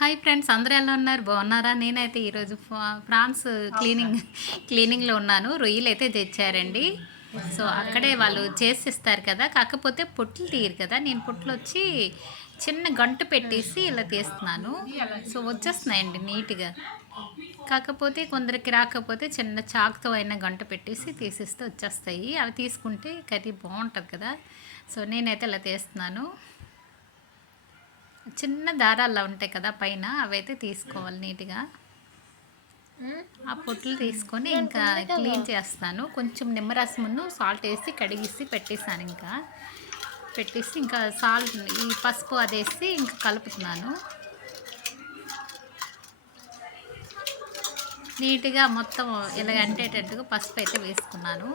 Hi friends, అందరూ ఎలా ఉన్నారు? బాగున్నారా? నేనైతే ఈరోజు ప్రాన్స్ క్లీనింగ్లో ఉన్నాను. రొయ్యలు అయితే తెచ్చారండి. సో అక్కడే వాళ్ళు చేసి ఇస్తారు కదా, కాకపోతే పొట్లు తీయరు కదా. నేను పొట్లు వచ్చి చిన్న గంటు పెట్టేసి ఇలా తీస్తున్నాను. సో వచ్చేస్తున్నాయండి నీట్గా. కాకపోతే కొందరికి రాకపోతే చిన్న చాకుతో అయినా గంట పెట్టేసి తీసిస్తే వచ్చేస్తాయి. అవి తీసుకుంటే కర్రీ బాగుంటుంది కదా. సో నేనైతే ఇలా తీస్తున్నాను. చిన్న దారాల్లో ఉంటాయి కదా పైన, అవైతే తీసుకోవాలి నీట్గా. ఆ పొట్లు తీసుకొని ఇంకా క్లీన్ చేస్తాను. కొంచెం నిమ్మరసమును సాల్ట్ వేసి కడిగేసి పెట్టేసాను. ఇంకా పెట్టేసి ఇంకా సాల్ట్, ఈ పసుపు అదేసి ఇంకా కలుపుతున్నాను. నీట్గా మొత్తం ఇలా అంటేటట్టుగా పసుపు అయితే వేసుకున్నాను.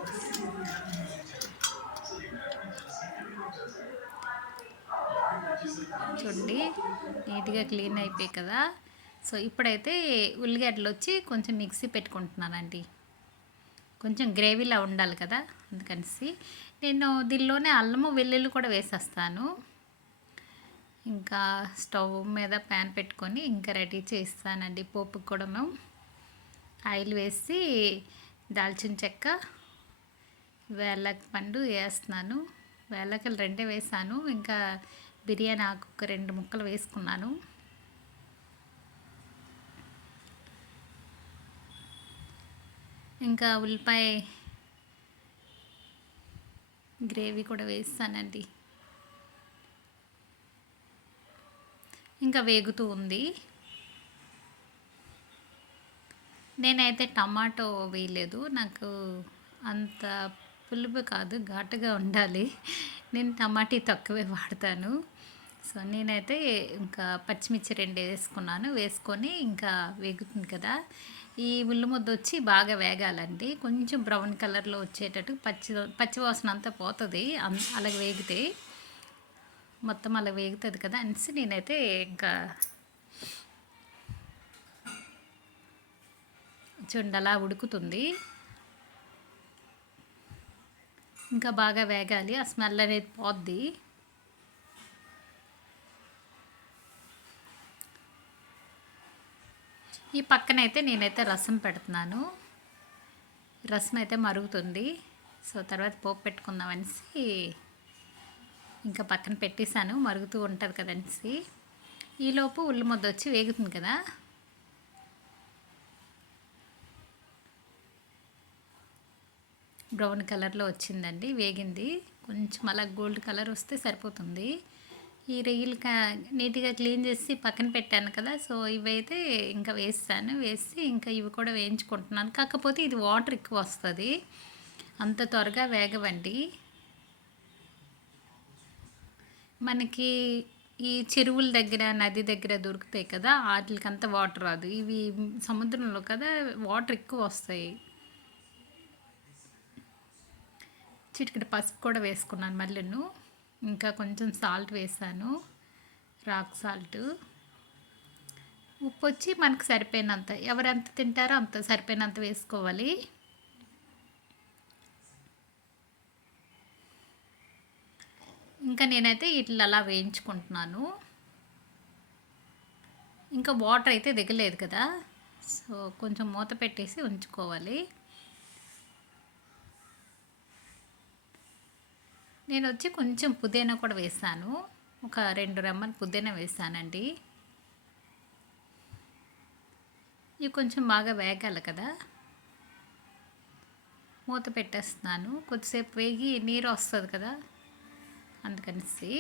చూడండి, నీట్గా క్లీన్ అయిపోయి కదా. సో ఇప్పుడైతే ఉల్లిగడ్డలు వచ్చి కొంచెం మిక్సీ పెట్టుకుంటున్నానండి. కొంచెం గ్రేవీలా ఉండాలి కదా, అందుకనేసి నేను దీనిలోనే అల్లము వెల్లుల్లి కూడా వేసేస్తాను. ఇంకా స్టవ్ మీద ప్యాన్ పెట్టుకొని ఇంకా రెడీ చేస్తానండి. పోపుకి కూడాను ఆయిల్ వేసి దాల్చిన చెక్క, వేలకి పండు వేస్తున్నాను. వేలకలు రెండే వేసాను. ఇంకా బిర్యానీ ఆకు ఒక 2 ముక్కలు వేసుకున్నాను. ఇంకా ఉల్లిపాయ గ్రేవీ కూడా వేస్తానండి. ఇంకా వేగుతూ ఉంది. నేనైతే టమాటో వేయలేదు, నాకు అంత పులుపు కాదు, ఘాటుగా ఉండాలి. నేను టమాటీ తక్కువే వాడతాను. సో నేనైతే ఇంకా పచ్చిమిర్చి 2 వేసుకున్నాను. వేసుకొని ఇంకా వేగుతుంది కదా. ఈ ఉల్లి ముద్ద వచ్చి బాగా వేగాలండి. కొంచెం బ్రౌన్ కలర్లో వచ్చేటట్టు, పచ్చివాసన అంతా పోతుంది అలాగే వేగితే. మొత్తం అలా వేగుతుంది కదా అనేసి నేనైతే ఇంకా చూడండి అలా ఉడుకుతుంది. ఇంకా బాగా వేగాలి, ఆ స్మెల్ అనేది పోద్ది. ఈ పక్కనైతే నేనైతే రసం పెడుతున్నాను. రసం అయితే మరుగుతుంది. సో తర్వాత పోపు పెట్టుకుందాం అనేసి ఇంకా పక్కన పెట్టేశాను, మరుగుతూ ఉంటుంది కదనేసి. ఈలోపు ఉల్లి ముద్ద వచ్చి వేగుతుంది కదా. బ్రౌన్ కలర్లో వచ్చిందండి, వేగింది. కొంచెం అలా గోల్డ్ కలర్ వస్తే సరిపోతుంది. ఈ రొయ్యలు నీట్గా క్లీన్ చేసి పక్కన పెట్టాను కదా. సో ఇవైతే ఇంకా వేస్తాను. వేసి ఇంకా ఇవి కూడా వేయించుకుంటున్నాను. కాకపోతే ఇది వాటర్ ఎక్కువ వస్తుంది, అంత త్వరగా వేగవండి. మనకి ఈ చెరువుల దగ్గర, నది దగ్గర దొరుకుతాయి కదా, వాటికంతా వాటర్ రాదు. ఇవి సముద్రంలో కదా, వాటర్ ఎక్కువ వస్తాయి. చిటికెడు పసుపు కూడా వేసుకున్నాను మళ్ళీను. ఇంకా కొంచెం సాల్ట్ వేసాను, రాక్ సాల్ట్. ఉప్పు వచ్చి మనకు సరిపోయినంత, ఎవరెంత తింటారో అంత సరిపోయినంత వేసుకోవాలి. ఇంకా నేనైతే ఇట్లా అలా వేయించుకుంటున్నాను. ఇంకా వాటర్ అయితే దిగలేదు కదా, సో కొంచెం మూత పెట్టేసి ఉంచుకోవాలి. నేను వచ్చి కొంచెం పుదీనా కూడా వేసాను, ఒక 2 రెమ్మలు పుదీనా వేసానండి. ఇవి కొంచెం బాగా వేగాలి కదా. మూత పెట్టేస్తున్నాను. కొద్దిసేపు వేగి నీరు వస్తుంది కదా, అందుకనేసి.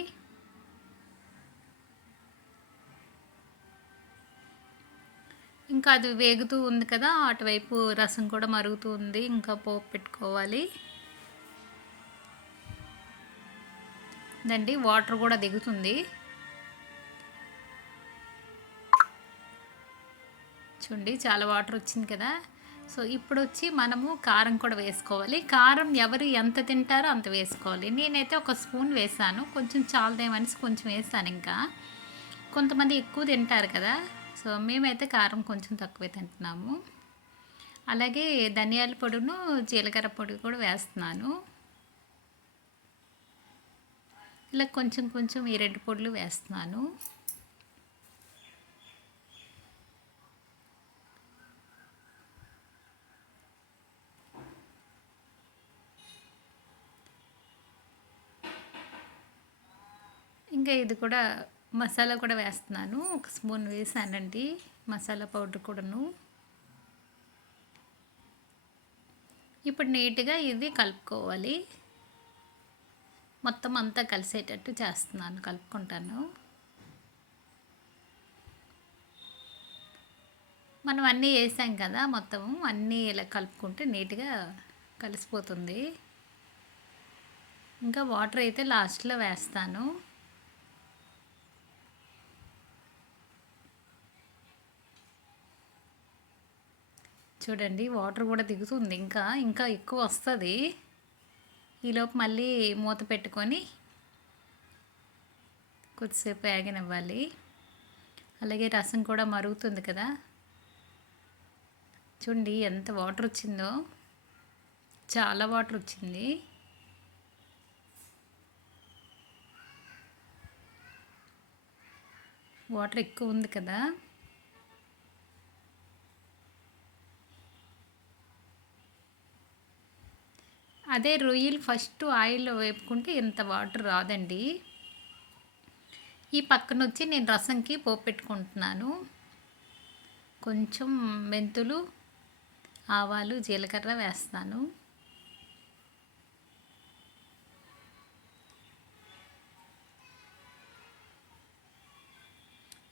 ఇంకా అది వేగుతూ ఉంది కదా, అటువైపు రసం కూడా మరుగుతూ ఉంది. ఇంకా పోపు పెట్టుకోవాలి దండి. వాటర్ కూడా దిగుతుంది. చూడండి చాలా వాటర్ వచ్చింది కదా. సో ఇప్పుడు వచ్చి మనము కారం కూడా వేసుకోవాలి. కారం ఎవరు ఎంత తింటారో అంత వేసుకోవాలి. నేనైతే 1 స్పూన్ వేసాను, కొంచెం చాలదేమనేసి కొంచెం వేసాను. ఇంకా కొంతమంది ఎక్కువ తింటారు కదా, సో మేమైతే కారం కొంచెం తక్కువే తింటున్నాము. అలాగే ధనియాల పొడిను జీలకర్ర పొడి కూడా వేస్తున్నాను. ఇలా కొంచెం కొంచెం ఈ 2 పొడులు వేస్తున్నాను. ఇంకా ఇది కూడా మసాలా కూడా వేస్తున్నాను. ఒక స్పూన్ వేసానండి మసాలా పౌడర్ కూడాను. ఇప్పుడు నీట్గా ఇది కలుపుకోవాలి. మొత్తం అంతా కలిసేటట్టు చేస్తున్నాను, కలుపుకుంటాను. మనం అన్నీ వేసాం కదా, మొత్తం అన్నీ ఇలా కలుపుకుంటే నీట్గా కలిసిపోతుంది. ఇంకా వాటర్ అయితే లాస్ట్లో వేస్తాను. చూడండి వాటర్ కూడా దిగుతుంది, ఇంకా ఇంకా ఎక్కువ వస్తుంది. ఈలోపు మళ్ళీ మూత పెట్టుకొని కొద్దిసేపు ఆగనివ్వాలి. అలాగే రసం కూడా మరుగుతుంది కదా, చూడండి ఎంత వాటర్ వచ్చిందో, చాలా వాటర్ వచ్చింది. వాటర్ ఎక్కువ ఉంది కదా. అదే రొయ్యలు ఫస్ట్ ఆయిల్లో వేపుకుంటే ఇంత వాటర్ రాదండి. ఈ పక్కన వచ్చి నేను రసంకి పోపు పెట్టుకుంటున్నాను. కొంచెం మెంతులు, ఆవాలు, జీలకర్ర వేస్తాను.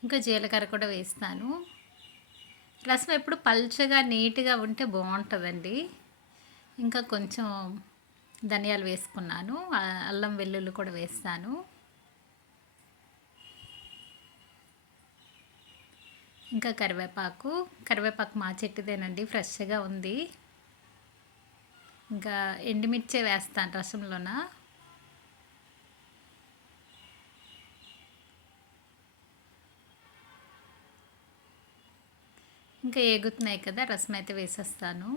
ఇంకా జీలకర్ర కూడా వేస్తాను. రసం ఎప్పుడు పల్చగా నీట్గా ఉంటే బాగుంటుందండి. ఇంకా కొంచెం ధనియాలు వేసుకున్నాను, అల్లం వెల్లుల్లి కూడా వేస్తాను. ఇంకా కరివేపాకు మా చెట్టుదేనండి, ఫ్రెష్గా ఉంది. ఇంకా ఎండుమిర్చే వేస్తాను రసంలోన. ఇంకా ఏగుతున్నాయి కదా, రసం అయితే వేసేస్తాను.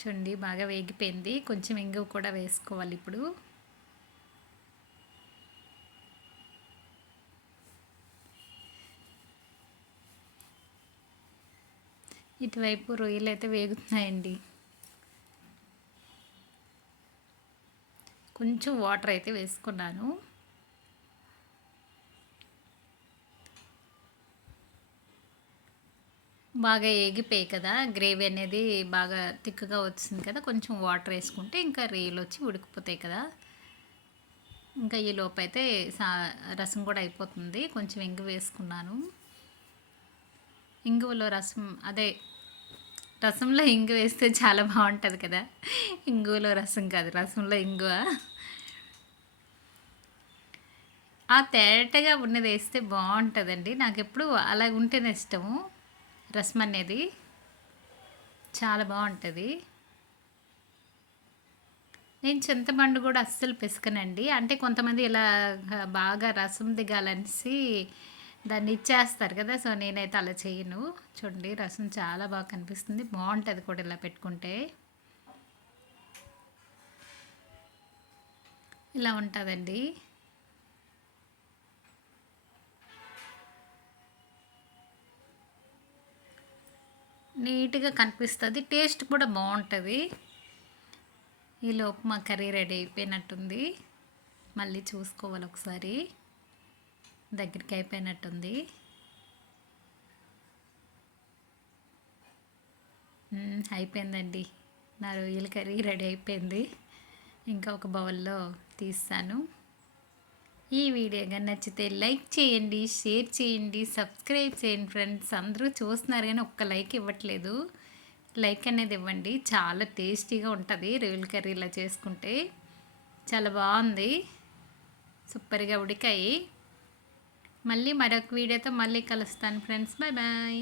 చూడండి బాగా వేగిపోయింది. కొంచెం ఇంగువ కూడా వేసుకోవాలి ఇప్పుడు. ఇటువైపు రొయ్యలు అయితే వేగుతున్నాయండి. కొంచెం వాటర్ అయితే వేసుకున్నాను. బాగా ఏగిపోయి కదా, గ్రేవీ అనేది బాగా థిక్గా వచ్చింది కదా, కొంచెం వాటర్ వేసుకుంటే ఇంకా రొయ్యలు వచ్చి ఉడికిపోతాయి కదా. ఇంకా ఈ లోపు అయితే రసం కూడా అయిపోతుంది. కొంచెం ఇంగువ వేసుకున్నాను. ఇంగువలో రసం, అదే రసంలో ఇంగువ వేస్తే చాలా బాగుంటుంది కదా. ఇంగువలో రసం కాదు, రసంలో ఇంగువ. ఆ తేటగా ఉన్నది వేస్తే బాగుంటుందండి. నాకు ఎప్పుడు అలా ఉంటేనే ఇష్టము. రసం అనేది చాలా బాగుంటుంది. నేను చింతపండు కూడా అస్సలు పిసకనండి. అంటే కొంతమంది ఇలా బాగా రసం దిగాలనేసి దాన్ని ఇచ్చేస్తారు కదా, సో నేనైతే అలా చేయను. చూడండి రసం చాలా బాగా కనిపిస్తుంది, బాగుంటుంది కూడా ఇలా పెట్టుకుంటే. ఇలా ఉంటుందండి. నీట్గా కనిపిస్తుంది, టేస్ట్ కూడా బాగుంటుంది. ఈలోపు మా కర్రీ రెడీ అయిపోయినట్టుంది. మళ్ళీ చూసుకోవాలి ఒకసారి, దగ్గరికి అయిపోయినట్టుంది. అయిపోయిందండి, నా రొయ్యల కర్రీ రెడీ అయిపోయింది. ఇంకా ఒక బౌల్లో తీస్తాను. ఈ వీడియో కానీ నచ్చితే లైక్ చేయండి, షేర్ చేయండి, సబ్స్క్రైబ్ చేయండి ఫ్రెండ్స్. అందరూ చూస్తున్నారు కానీ ఒక్క లైక్ ఇవ్వట్లేదు. లైక్ అనేది ఇవ్వండి, చాలా టేస్టీగా ఉంటుంది రొయ్యల కర్రీ ఇలా చేసుకుంటే. చాలా బాగుంది, సూపర్గా ఉడికాయి. మళ్ళీ మరొక వీడియోతో మళ్ళీ కలుస్తాను ఫ్రెండ్స్. Bye bye.